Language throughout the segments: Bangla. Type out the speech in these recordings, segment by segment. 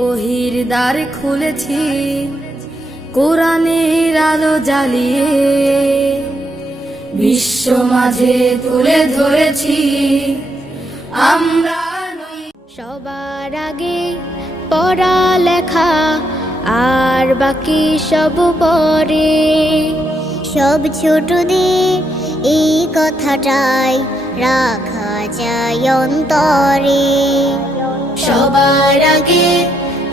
ওহির দ্বার খুলেছি, কোরআনের আলো জ্বালিয়ে বিশ্ব মাঝে তুলে ধরেছি আমরা। সবার আগে পড়ালেখা আর বাকি সব পরে, সব ছোটদের এই কথাটাই রাখা যায় অন্তরে। সবার আগে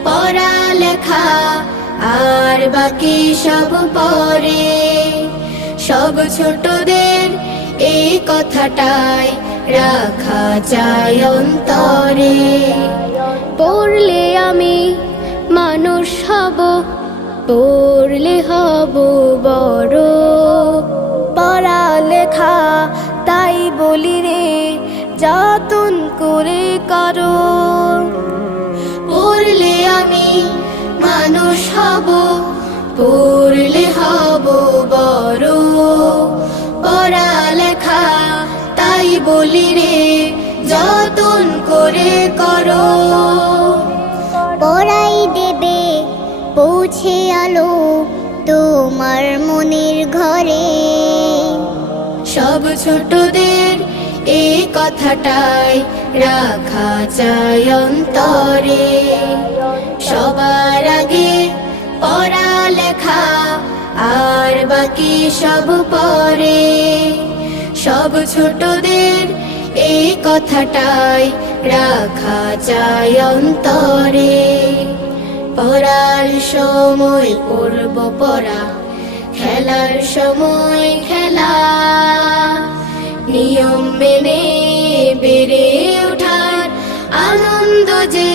পড়ালেখা আর বাকি সব পরে, সব ছোটদের এই কথাটাই রাখা যায় অন্তরে। পড়লে আমি মানুষ হব, পড়লে হব বড়। পড়ালেখা তাই বলি রে, যতন করে করো। পড়লে আমি মানুষ হব, পড়লে হব বড়। পড়ালেখা তাই বলি রে, যতন করে করো। পড়াই দেবে পৌঁছে আলো তোমার মনের ঘরে। সব ছোটদের এই কথাটাই রাখা চাই অন্তরে। সবার আগে পড়ালেখা আর বাকি সব পরে, সব ছোটদের এই কথাটাই রাখা চাই অন্তরে। পড়ার সময় পড়ব পড়া, খেলার সময় খেলা, নিয়ম মেনে বেড়ে ওঠার আনন্দ যে